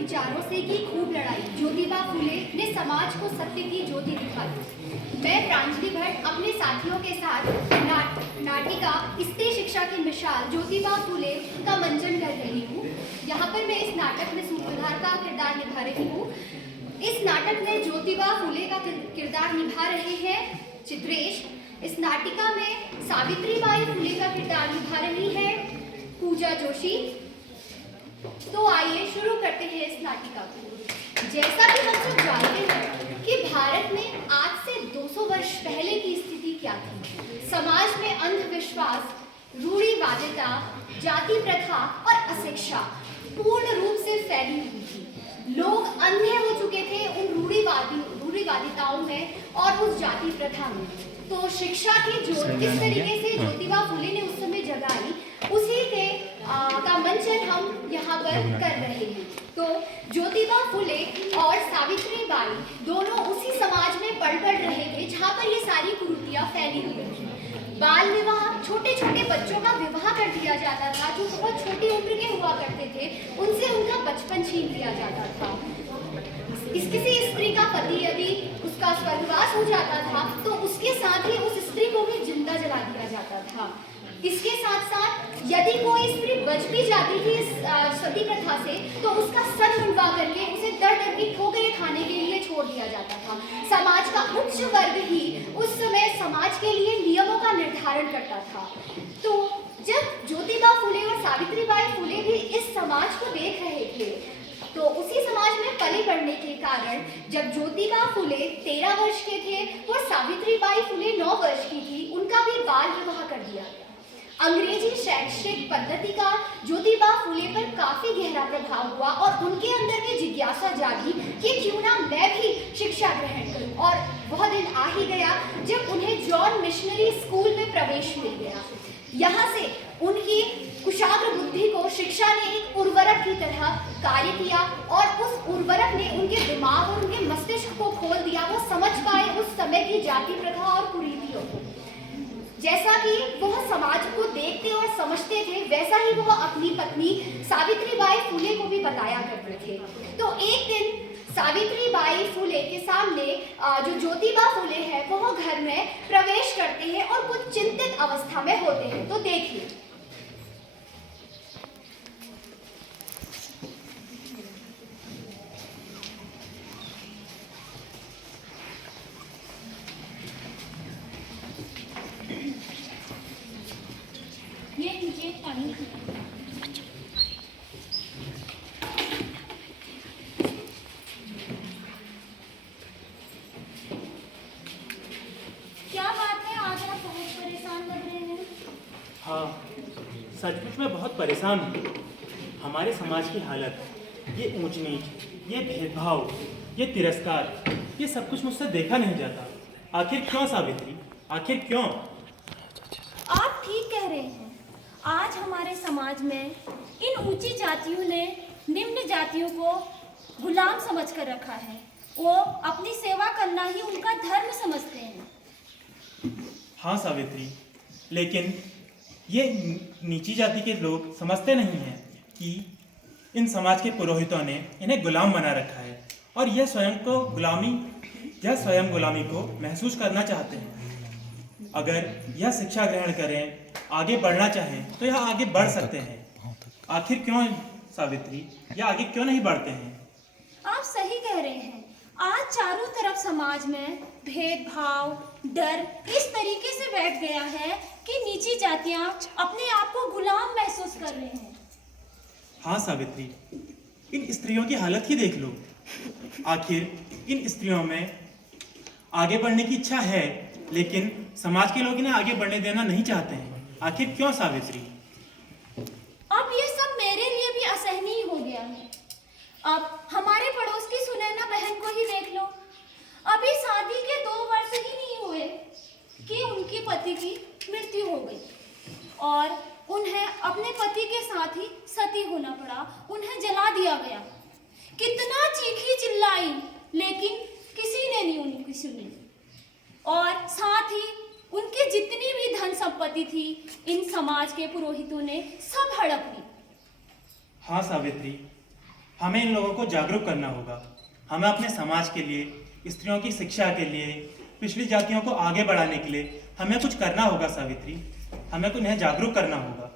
विचारों से की खूब लड़ाई, ज्योतिबा फूले ने समाज को सत्य की ज्योति दिखाई। मैं प्रांजलि भट्ट अपने साथियों के साथ नाटिका स्त्री शिक्षा की मिसाल ज्योतिबा फूले का मंचन कर रही हूँ। यहाँ पर मैं इस नाटक में सूत्रधार का किरदार निभा रही हूँ। इस नाटक में ज्योतिबा फूले का किरदार निभा रहे हैं चित्रेश। इस नाटिका में सावित्रीबाई फूले का किरदार निभा रही है पूजा जोशी। तो आइए शुरू करते हैं इस नाटिका को। जैसा कि हम सब जानते हैं कि भारत में आज से 200 वर्ष पहले की स्थिति क्या थी। समाज में अंधविश्वास, रूढ़िवादिता, जाति प्रथा और अशिक्षा पूर्ण रूप से फैली हुई थी। लोग अंधे हो चुके थे उन रूढ़िवादिताओं में और उस जाति प्रथा में। तो शिक्षा की ज्योत किस तरीके से ज्योतिबा फूले ने उस समय जगाई, उसी के का मंचन हम यहाँ पर कर रहे हैं। तो ज्योतिबा फूले और सावित्रीबाई दोनों उसी समाज में पढ़ रहे थे जहाँ पर ये सारी कुरीतियाँ फैली हुई थी। बाल विवाह, छोटे छोटे बच्चों का विवाह कर दिया जाता था जो बहुत छोटी उम्र के हुआ करते थे, उनसे उनका बचपन छीन लिया जाता था। किसी स्त्री का पति यदि उसका स्वर्गवास हो जाता था तो उसके साथ ही उस स्त्री को भी जिंदा जला दिया जाता था। इसके साथ साथ यदि कोई स्त्री बच भी जाती थी इस सती प्रथा से तो उसका सर मुंडवा करके उसे दर दर की ठोकरें खाने के लिए छोड़ दिया जाता था। समाज का उच्च वर्ग ही उस समय समाज के लिए नियमों का निर्धारण करता था। तो जब ज्योतिबा फूले और सावित्रीबाई फूले भी इस समाज को देख रहे थे तो उसी समाज में पले बढ़ने के कारण जब ज्योतिबा फूले 13 वर्ष के थे और सावित्रीबाई फूले 9 वर्ष की थी, उनका भी बाल विवाह कर दिया गया। अंग्रेजी शैक्षिक पद्धति का ज्योतिबा फूले पर काफी गहरा प्रभाव हुआ और उनके अंदर में जिज्ञासा जागी कि क्यों ना मैं भी शिक्षा ग्रहण करूं। और वह दिन आ ही गया जब उन्हें जॉन मिशनरी स्कूल में प्रवेश मिल गया। यहाँ से उनकी कुशाग्र बुद्धि को शिक्षा ने एक उर्वरक की तरह कार्य किया और उस उर्वरक ने उनके दिमाग और उनके मस्तिष्क को खोल दिया। वो समझ पाए उस समय की जाति प्रथा और कुरीतियों को। जैसा कि वह समाज को देखते और समझते थे वैसा ही वह अपनी पत्नी सावित्रीबाई फूले को भी बताया करते थे। तो एक दिन सावित्रीबाई फूले के सामने जो ज्योतिबा फूले है वह घर में प्रवेश करते हैं और कुछ चिंतित अवस्था में होते हैं। तो देखिए, ये नीचे पानी सचमुच मैं बहुत परेशान हूँ। हमारे समाज की हालत, ये ऊंच नीच, ये भेदभाव, ये तिरस्कार, ये सब कुछ मुझसे देखा नहीं जाता। आखिर क्यों सावित्री, आखिर क्यों? आप ठीक कह रहे हैं। आज हमारे समाज में इन ऊंची जातियों ने निम्न जातियों को गुलाम समझ कर रखा है। वो अपनी सेवा करना ही उनका धर्म समझते हैं। हाँ सावित्री, लेकिन ये नीची जाति के लोग समझते नहीं हैं कि इन समाज के पुरोहितों ने इन्हें गुलाम बना रखा है और यह स्वयं गुलामी को महसूस करना चाहते हैं। अगर यह शिक्षा ग्रहण करें, आगे बढ़ना चाहें तो यह आगे बढ़ सकते हैं। आखिर क्यों सावित्री, यह आगे क्यों नहीं बढ़ते हैं? आप सही कह रहे हैं। आज चारों तरफ समाज में भेदभाव, डर इस तरीके से बैठ गया है कि नीची जातियां अपने आप को गुलाम महसूस कर रहे हैं। हाँ सावित्री, इन स्त्रियों की हालत ही देख लो। आखिर इन स्त्रियों में आगे बढ़ने की इच्छा है लेकिन समाज के लोग इन्हें आगे बढ़ने देना नहीं चाहते हैं। आखिर क्यों सावित्री? अब ये सब मेरे लिए भी असहनीय हो गया है। अब हमारे पड़ोस की सुनैना बहन को ही देख लो। अभी शादी के 2 वर्ष ही नहीं हुए कि उनके पति की मृत्यु हो गई और उन्हें अपने पति के साथ ही सती होना पड़ा। उन्हें जला दिया गया। कितना चीखी चिल्लाई लेकिन किसी ने नहीं उनकी सुनी। और साथ ही उनकी जितनी भी धन संपत्ति थी इन समाज के पुरोहितों ने सब हड़प ली। हाँ सावित्री, हमें इन लोगों को जागरूक करना होगा। हमें अपने समाज के लिए, स्त्रियों की शिक्षा के लिए, पिछड़ी जातियों को आगे बढ़ाने के लिए हमें कुछ करना होगा सावित्री। हमें उन्हें जागरूक करना होगा।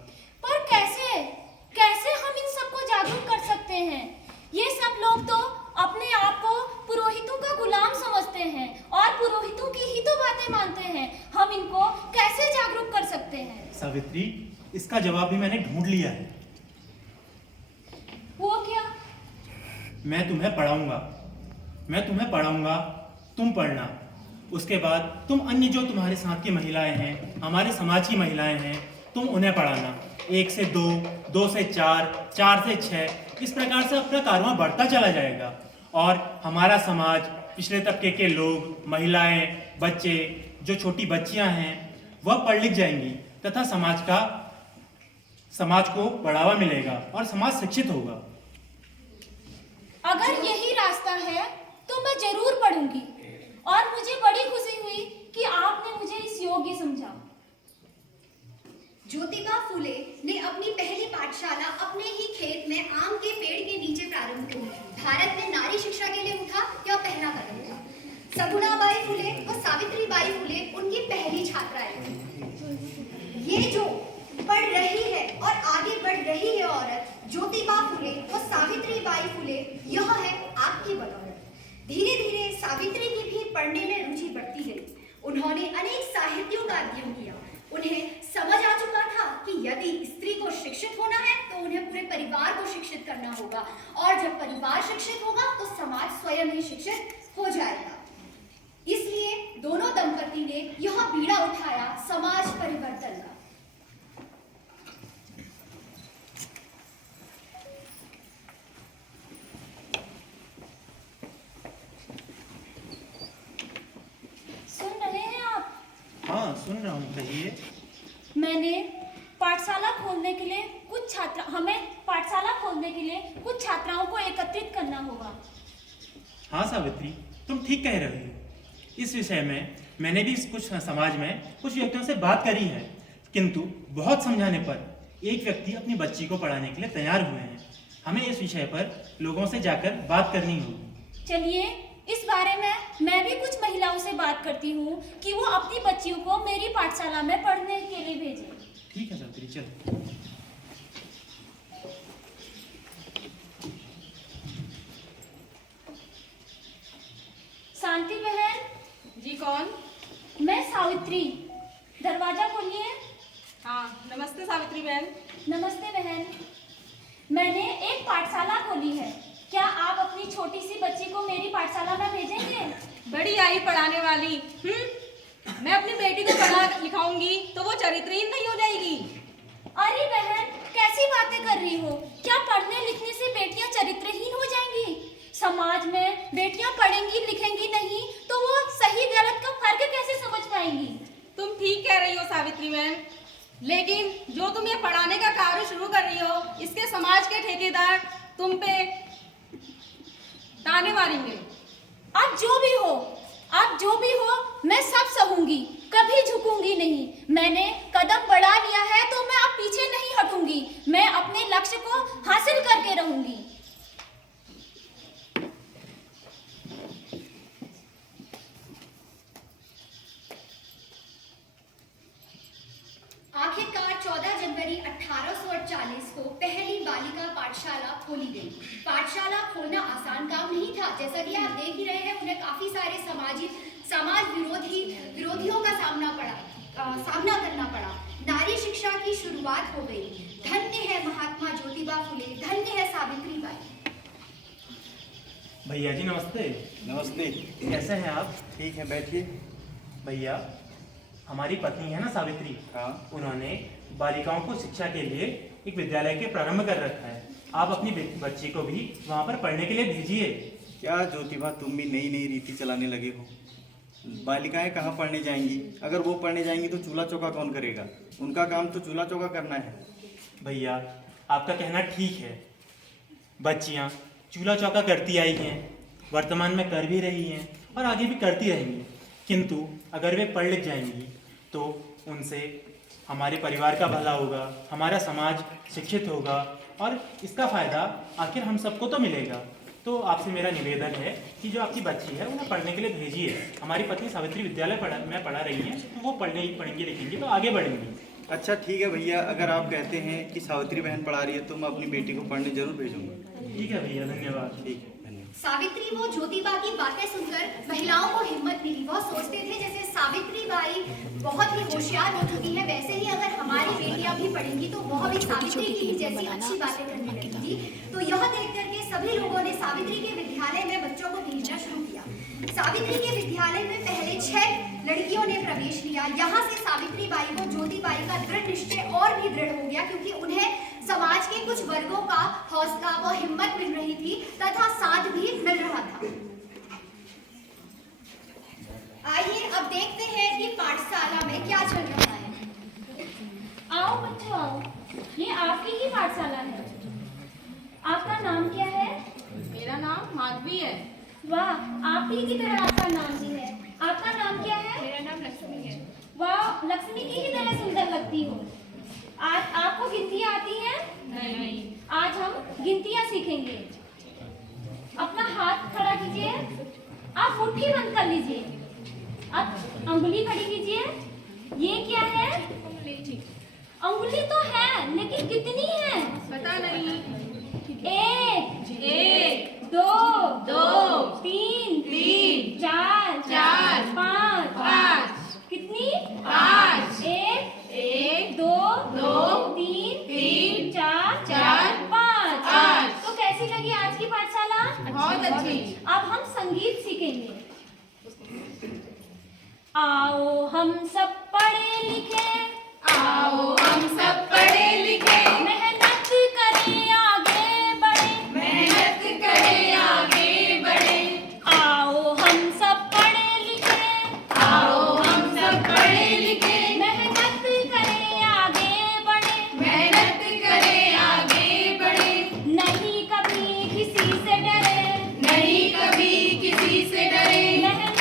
पर कैसे कैसे हम इन सबको जागरूक कर सकते हैं? ये सब लोग तो अपने आप को पुरोहितों का गुलाम समझते हैं और पुरोहितों की ही तो बातें मानते हैं। हम इनको कैसे जागरूक कर सकते हैं? सावित्री, इसका जवाब भी मैंने ढूंढ लिया है। वो क्या? मैं तुम्हें पढ़ाऊंगा, तुम पढ़ना। उसके बाद तुम अन्य जो तुम्हारे साथ की महिलाएं हैं, हमारे समाज की महिलाएं हैं, तुम उन्हें पढ़ाना। 1 से 2, 2 से 4, 4 से 6, इस प्रकार से अपना कारवां बढ़ता चला जाएगा और हमारा समाज, पिछड़े तबके के लोग, महिलाएं, बच्चे, जो छोटी बच्चियां हैं, वह पढ़ लिख जाएंगी तथा समाज को बढ़ावा मिलेगा और समाज शिक्षित होगा। अगर यही रास्ता है तो मैं जरूर पढ़ूंगी और मुझे बड़ी खुशी हुई कि आपने मुझे इस योग्य समझा। ज्योतिबा फुले ने अपनी पहली पाठशाला अपने ही खेत में आम के पेड़ के नीचे प्रारंभ की। भारत में नारी शिक्षा के लिए उठा यह पहला कदम था। सगुणाबाई फुले और सावित्रीबाई फुले उनकी पहली छात्राएं थीं। ये जो पढ़ रही है और आगे बढ़ रही है औरत, ज्योतिबा फुले और सावित्रीबाई फुले, यह है आपकी बदौलत। धीरे धीरे सावित्री की भी पढ़ने में रुचि बढ़ती गई। उन्होंने अनेक साहित्यों का अध्ययन किया। उन्हें समझ आ चुका था कि यदि स्त्री को शिक्षित होना है तो उन्हें पूरे परिवार को शिक्षित करना होगा और जब परिवार शिक्षित होगा तो समाज स्वयं ही शिक्षित हो जाएगा। इसलिए दोनों दंपति ने यह बीड़ा उठाया समाज परिवर्तन का। सुन रहे हैं आप? हाँ, सुन रहा हूँ, कहिए। मैंने पाठशाला खोलने के लिए हमें पाठशाला खोलने के लिए कुछ छात्राओं को एकत्रित करना होगा। हाँ सावित्री, तुम ठीक कह रही हो। इस विषय में मैंने भी कुछ समाज में कुछ व्यक्तियों से बात करी है, किंतु बहुत समझाने पर एक व्यक्ति अपनी बच्ची को पढ़ाने के लिए तैयार हुए हैं। हमें इस विषय पर लोगों से जाकर बात करनी होगी। चलिए, इस बारे में मैं भी कुछ महिलाओं से बात करती हूँ कि वो अपनी बच्चियों को मेरी पाठशाला में पढ़ने के लिए भेजें। ठीक है सावित्री, चलो। शांति बहन। जी, कौन? मैं सावित्री। दरवाजा खोलिए। हाँ, नमस्ते सावित्री बहन। नमस्ते बहन। मैंने एक पाठशाला खोली है। क्या आप अपनी छोटी सी बच्ची को मेरी पाठशाला में भेजेंगे? बड़ी आई पढ़ाने वाली। मैं अपनी बेटी को पढ़ा लिखाऊंगी तो वो चरित्रहीन नहीं हो जाएगी। अरे बहन, कैसी बातें कर रही हो? क्या पढ़ने लिखने से बेटियां चरित्रहीन हो जाएंगी? समाज में बेटियां पढ़ेंगी लिखेंगी नहीं तो वो सही गलत का फर्क कैसे समझ पाएंगी? तुम ठीक कह रही हो सावित्री बहन, लेकिन जो तुम ये पढ़ाने का कार्य शुरू कर रही हो, इसके समाज के ठेकेदार तुम पे ताने मारेंगे। आप जो भी हो, मैं सब सहूंगी, कभी झुकूंगी नहीं। मैंने कदम बढ़ा लिया है तो मैं अब पीछे नहीं हटूंगी। मैं अपने लक्ष्य को हासिल करके रहूंगी। आखिरकार 14 जनवरी 1848 को पहली बालिका पाठशाला खोली गई। पाठशाला खोलना आसान काम नहीं था। जैसा कि आप देख ही रहे हैं, उन्हें काफी सारे समाज विरोधियों का सामना करना पड़ा। नारी शिक्षा की शुरुआत हो गई। धन्य है महात्मा ज्योतिबा फुले, धन्य है सावित्रीबाई। भैया जी नमस्ते। नमस्ते। कैसे हैं आप? ठीक है, बैठिए। भैया, हमारी पत्नी है ना सावित्री, हाँ। उन्होंने बालिकाओं को शिक्षा के लिए एक विद्यालय के प्रारंभ कर रखा है। आप अपनी बच्ची को भी वहाँ पर पढ़ने के लिए भेजिए। क्या ज्योतिबा, तुम भी नई नई रीति चलाने लगे हो? बालिकाएं कहाँ पढ़ने जाएंगी? अगर वो पढ़ने जाएंगी तो चूल्हा चौका कौन करेगा? उनका काम तो चूल्हा चौका करना है। भैया, आपका कहना ठीक है। बच्चियाँ चूल्हा चौका करती आई हैं, वर्तमान में कर भी रही हैं और आगे भी करती रहेंगी, किंतु अगर वे पढ़ लिख जाएंगी तो उनसे हमारे परिवार का भला होगा, हमारा समाज शिक्षित होगा और इसका फायदा आखिर हम सबको तो मिलेगा। तो आपसे मेरा निवेदन है कि जो आपकी बच्ची है उन्हें पढ़ने के लिए भेजिए। हमारी पत्नी सावित्री विद्यालय में पढ़ा रही है, वो पढ़ेंगी लिखेंगी तो आगे बढ़ेंगी। अच्छा ठीक है भैया, अगर आप कहते हैं कि सावित्री बहन पढ़ा रही है तो मैं अपनी बेटी को पढ़ने जरूर भेजूंगा। ठीक है भैया, धन्यवाद। ठीक है, धन्यवाद। सावित्री वो ज्योतिबा की बातें सुनकर महिलाओं को हिम्मत मिली। वह सोचते थे जैसे सावित्री बाई बहुत ही होशियार हो चुकी है, वैसे ही अगर हमारी बेटियां भी पढ़ेंगी तो वह भी सावित्री की ही जैसी अच्छी बातें करने लगेंगी। तो यह देख करके सभी लोगों ने सावित्री के विद्यालय में बच्चों को भेजना शुरू किया। सावित्री के विद्यालय में पहले 6 लड़कियों ने प्रवेश लिया। यहाँ से सावित्री बाई को ज्योतिबाई का दृढ़ निश्चय और भी दृढ़ हो गया, क्योंकि उन्हें समाज के कुछ वर्गों का हौसला व हिम्मत मिल रही थी तथा साथ भी मिल रहा था। आइए अब देखते हैं कि पाठशाला में क्या चल रहा है। आओ बच्चों आओ, ये आपकी ही पाठशाला है। आपका नाम क्या है? मेरा नाम माधवी है। वाह, आप ही की तरह आपका नाम भी है। आपका नाम क्या है? मेरा नाम लक्ष्मी है। वाह, लक्ष्मी की ही तरह सुंदर लगती हो। आज आपको गिनतियाँ आती हैं? नहीं। आज हम गिनतियाँ सीखेंगे। अपना हाथ खड़ा कीजिए, आप मुट्ठी बंद कर लीजिए, अब अंगुली खड़ी कीजिए। ये क्या है? अंगुली तो है, लेकिन कितनी है? पता नहीं। 1 1 2 2 3 3 4 4 5 5 कितनी? 5 1 1 2 2 3 3 4 4 5। तो कैसी लगी आज की पाठशाला? बहुत अच्छी। अब हम संगीत सीखेंगे। आओ हम सब पढ़े लिखे, आओ हम सब पढ़े लिखे, मेहनत करें आगे बढ़े, मेहनत करें आगे बढ़े। आओ हम सब पढ़े लिखे, आओ हम सब पढ़े लिखे, मेहनत करें आगे बढ़े, मेहनत करें आगे बढ़े। नहीं कभी किसी से डरे, नहीं कभी किसी से डरे, मेहनत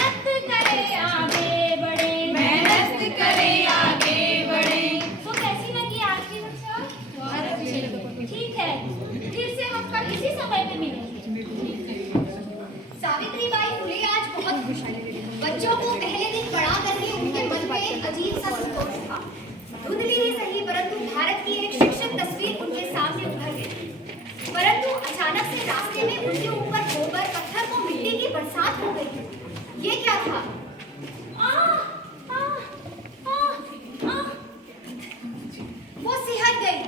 करें आगे बढ़े। मेहनत करें आगे बढ़े। तो कैसी लगी आज की कक्षा? बहुत अच्छी। ठीक है, फिर से हम कल इसी समय पे मिलेंगे। सावित्री बाई फुले आज बहुत खुश है। बच्चों को पहले दिन पढ़ा करके उनके मन में एक अजीब सा संतोष था। धुंधली ही सही, परंतु भारत की एक शिक्षक तस्वीर उनके सामने उभर गई। परंतु अचानक से रास्ते में उनके ऊपर गोबर पत्थर को मिट्टी की बरसात हो गई। ये क्या था? वो सिहर गई।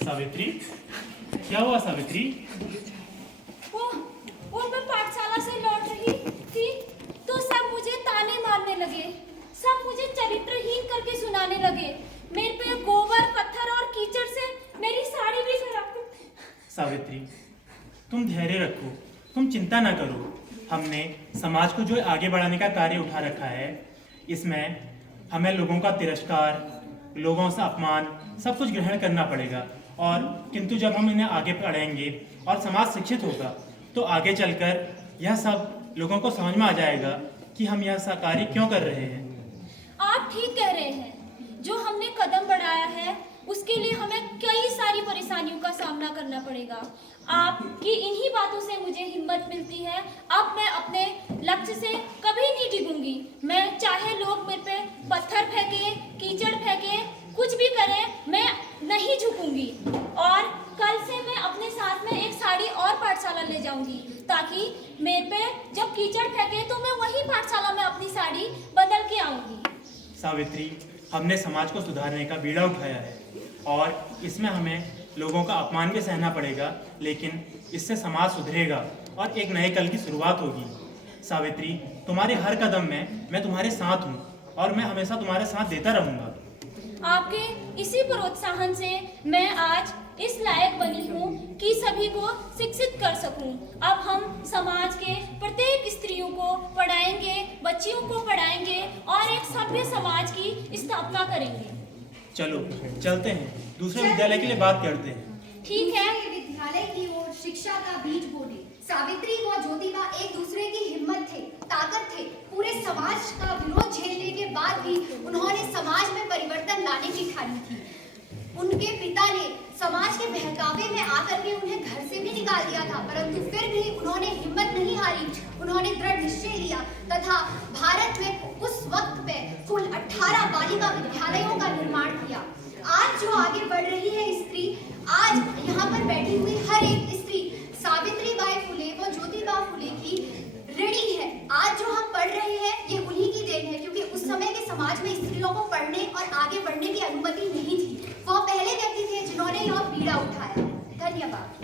सावित्री, क्या हुआ सावित्री? वो मैं पाठशाला से लौट रही थी तो सब मुझे ताने मारने लगे, सब मुझे चरित्रहीन करके सुनाने लगे। मेरे पे गोबर पत्थर और कीचड़ से मेरी साड़ी भी खराब। सावित्री, तुम धैर्य रखो, तुम चिंता ना करो। हमने समाज को जो आगे बढ़ाने का कार्य उठा रखा है, इसमें हमें लोगों का तिरस्कार, लोगों से अपमान सब कुछ ग्रहण करना पड़ेगा। और किंतु जब हम इन्हें आगे पढ़ेंगे और समाज शिक्षित होगा तो आगे चलकर यह सब लोगों को समझ में आ जाएगा कि हम यह सा कार्य क्यों कर रहे हैं। आप ठीक कह रहे हैं। जो हमने कदम बढ़ाया है उसके लिए हमें कई सारी परेशानियों का सामना करना पड़ेगा। आपकी इन्हीं बातों से मुझे हिम्मत मिलती है। अब मैं अपने लक्ष्य से कभी नहीं डिगूंगी। मैं चाहे लोग मेरे पे पत्थर फेंके, कीचड़ फेंके, कुछ भी करें, मैं नहीं झुकूंगी। और कल से मैं अपने साथ में एक साड़ी और पाठशाला ले जाऊंगी, ताकि मेरे पे जब कीचड़ फेंके तो मैं वही पाठशाला में अपनी साड़ी बदल के आऊंगी। सावित्री, हमने समाज को सुधारने का बीड़ा उठाया है और इसमें हमें लोगों का अपमान भी सहना पड़ेगा, लेकिन इससे समाज सुधरेगा और एक नए कल की शुरुआत होगी। सावित्री, तुम्हारे हर कदम में मैं तुम्हारे साथ हूँ और मैं हमेशा तुम्हारे साथ देता रहूँगा। आपके इसी प्रोत्साहन से मैं आज इस लायक बनी हूँ कि सभी को शिक्षित कर सकूँ। अब हम समाज के प्रत्येक स्त्रियों को पढ़ाएंगे, बच्चियों को पढ़ाएंगे और एक सभ्य समाज की स्थापना करेंगे। चलो चलते हैं, दूसरे विद्यालय के लिए बात करते हैं। ठीक है। दूसरे विद्यालय की ओर शिक्षा का बीज बोने। सावित्री व ज्योतिबा एक दूसरे की हिम्मत थे, ताकत थे। पूरे समाज का विरोध झेलने के बाद भी उन्होंने समाज में परिवर्तन लाने की ठानी थी। उनके पिता ने समाज के बहकावे में आकर के उन्हें घर से भी निकाल दिया था, परंतु फिर भी उन्होंने हिम्मत नहीं हारी। उन्होंने दृढ़ निश्चय लिया तथा भारत में उस वक्त पे कुल 18 बालिका विद्यालयों का निर्माण किया। आज जो आगे बढ़ रही है स्त्री, आज यहाँ पर बैठी हुई हर एक स्त्री सावित्रीबाई फुले व ज्योतिबा फुले की ऋणी है। आज जो हम पढ़ रहे हैं ये उन्हीं की देन है, क्योंकि उस समय के समाज में स्त्रियों को पढ़ने और आगे बढ़ने की अनुमति नहीं थी। वो पहले व्यक्ति थे जिन्होंने यह बीड़ा उठाया। धन्यवाद।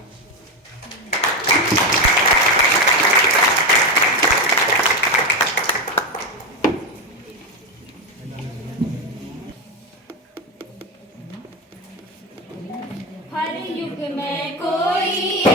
हर युग में कोई